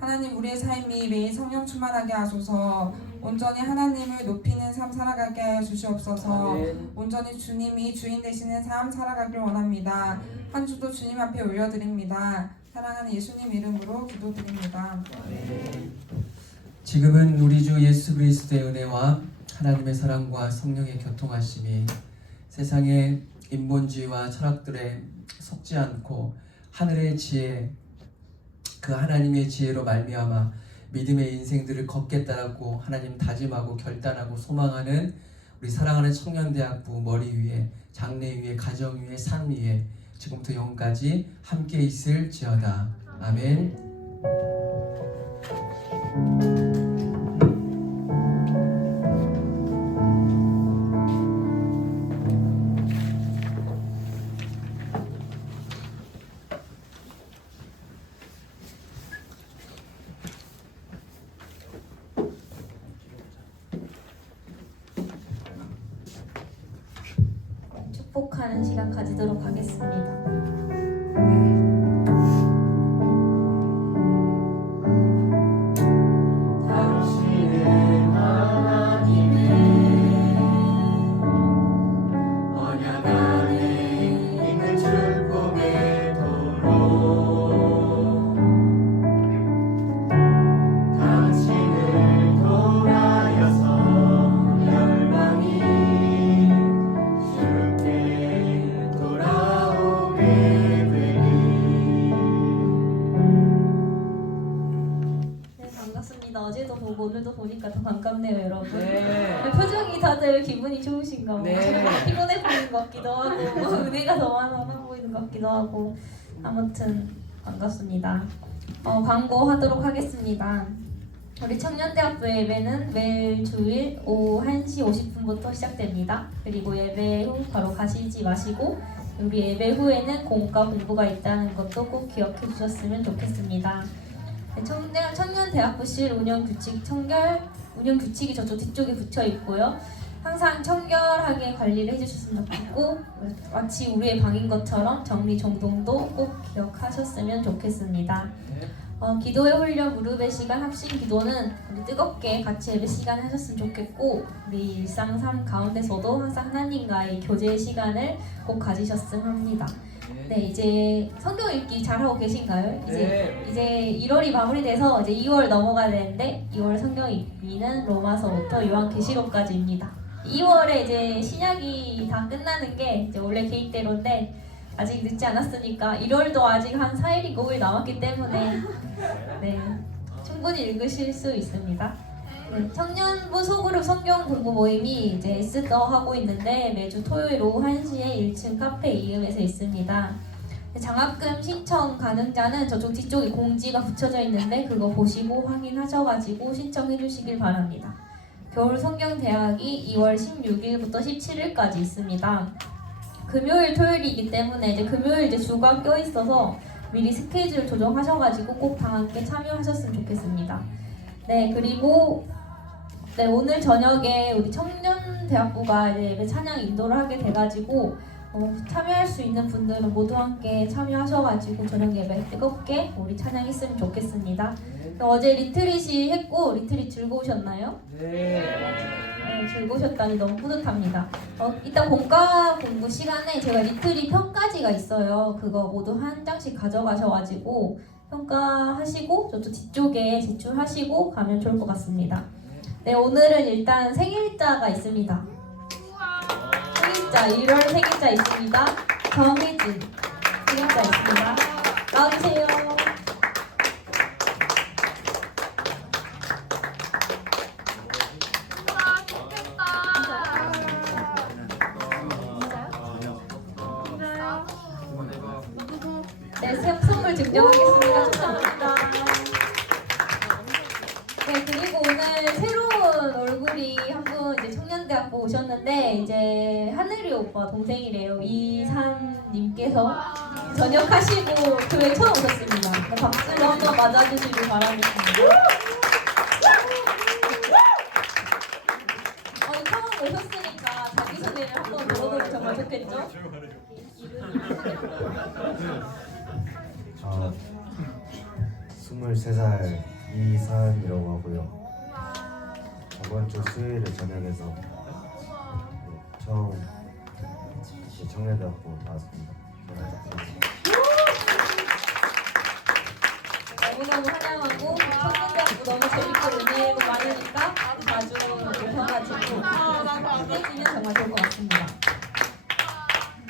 하나님, 우리의 삶이 매일 성령 충만하게 하소서. 온전히 하나님을 높이는 삶 살아가게 하여 주시옵소서. 온전히 주님이 주인 되시는 삶 살아가길 원합니다. 한 주도 주님 앞에 올려드립니다. 사랑하는 예수님 이름으로 기도드립니다. 지금은 우리 주 예수 그리스도의 은혜와 하나님의 사랑과 성령의 교통하심이 세상의 인본주의와 철학들에 속지 않고 하늘의 지혜, 그 하나님의 지혜로 말미암아 믿음의 인생들을 걷겠다라고 하나님 다짐하고 결단하고 소망하는 우리 사랑하는 청년대학부 머리 위에, 장래 위에, 가정 위에, 삶 위에 지금부터 영까지 함께 있을지어다. 아멘. 축복하는 시간 가지도록 하겠습니다. 당신은 하나님의 언약 안에 있는 축복의 도로 당신을 통하여서 열방이 쉽게 돌아오게 되리. 네, 반갑습니다. 어제도 보고 오늘도 보니까 더 반갑네요, 여러분. 표정이 다들 기분이 좋으신가 봐요. 피곤해 보이는 것 같기도 하고 은혜가 더 많아 보이는 것 같기도 하고 아무튼 반갑습니다. 광고하도록 하겠습니다. 우리 청년대학부 예배는 매일 주일 오후 1시 50분부터 시작됩니다. 그리고 예배 후 바로 가시지 마시고 우리 예배 후에는 공과 공부가 있다는 것도 꼭 기억해 주셨으면 좋겠습니다. 청년대학부실 운영규칙이 저쪽 뒤쪽에 붙여 있고요. 항상 청결하게 관리를 해주셨으면 좋겠고 마치 우리의 방인 것처럼 정리정돈도 꼭 기억하셨으면 좋겠습니다. 기도의 훈련 무릎의 시간 합심 기도는 우리 뜨겁게 같이 예배 시간 하셨으면 좋겠고 우리 일상 삶 가운데서도 항상 하나님과의 교제의 시간을 꼭 가지셨으면 합니다. 네, 이제 성경 읽기 잘하고 계신가요? 이제 1월이 마무리돼서 이제 2월 넘어가야 되는데 2월 성경 읽기는 로마서부터 요한계시록까지입니다. 2월에 이제 신약이 다 끝나는 게 이제 원래 계획대로인데 아직 늦지 않았으니까 1월도 아직 한 4일이고 5일 남았기 때문에 네, 충분히 읽으실 수 있습니다. 네, 청년부 소그룹 성경 공부 모임이 이제 에스더 하고 있는데 매주 토요일 오후 1시에 1층 카페 이음에서 있습니다. 장학금 신청 가능자는 저쪽 뒤쪽에 공지가 붙여져 있는데 그거 보시고 확인하셔가지고 신청해 주시길 바랍니다. 겨울 성경대학이 2월 16일부터 17일까지 있습니다. 금요일, 토요일이기 때문에 이제 금요일 이제 주가 껴 있어서 미리 스케줄 조정하셔가지고 꼭 다 함께 참여하셨으면 좋겠습니다. 네, 그리고 네, 오늘 저녁에 우리 청년대학부가 이제 예배 찬양 인도를 하게 돼가지고 참여할 수 있는 분들은 모두 함께 참여하셔가지고 저녁 예배 뜨겁게 우리 찬양했으면 좋겠습니다. 어제 리트릿이 했고 리트릿 즐거우셨나요? 네, 즐거우셨다니 너무 뿌듯합니다. 이따 본과 공부 시간에 제가 리트릿 평가지가 있어요. 그거 모두 한 장씩 가져가셔가지고 평가하시고 저쪽 뒤쪽에 제출하시고 가면 좋을 것 같습니다. 네, 오늘은 일단 생일자가 있습니다. 생일자, 1월 생일자 있습니다. 정혜진 생일자 있습니다. 나와주세요. 네, 선물 증정하겠습니다. 축하합니다. 네, 그리고 오늘 새로운 얼굴이 한 분 이제 청년대학부 오셨는데 이제 하늘이 오빠 동생이래요. 이산님께서 전역하시고 교회 처음 오셨습니다. 네, 박수로 한번 맞아주시길 바라겠습니다. 처음 오셨으니까 자기소개를 한번 들어보면 정말 좋겠죠? 23살 이산이라고 하고요. 저번 주 수요일에 저녁에서 처음 청년대학부 나왔습니다. 너무너무 환영하고 청년대학부 너무 재밌고 의미가 많으니까 자주 오셔가지고 함께해주면 정말 좋을 것 같습니다.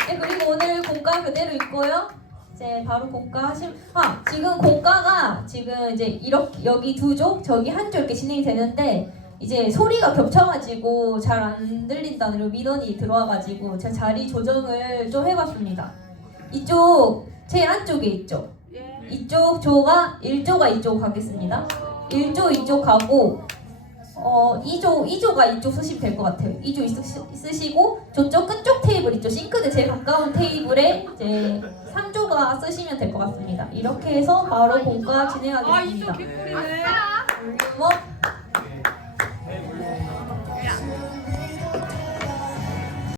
네, 그리고 오늘 공과 그대로 있고요. 이제 바로 공과 지금 공과가 지금 이제 이렇게 여기 두 조, 저기 한 조 이렇게 진행이 되는데 이제 소리가 겹쳐가지고 잘 안 들린다는 민원이 들어와가지고 제가 자리 조정을 좀 해봤습니다. 이쪽 제일 안쪽에 있죠. 이쪽 조가 1조가 이쪽 가겠습니다. 1조 이쪽 가고 2조가 이쪽 쓰시면 될 것 같아요. 2조 쓰시고 저쪽 끝쪽 테이블 있죠. 싱크대 제일 가까운 테이블에 이제 3조가 쓰시면 될 것 같습니다. 이렇게 해서 바로 공과 진행하겠습니다. 이쪽 개꿀이네. 뭐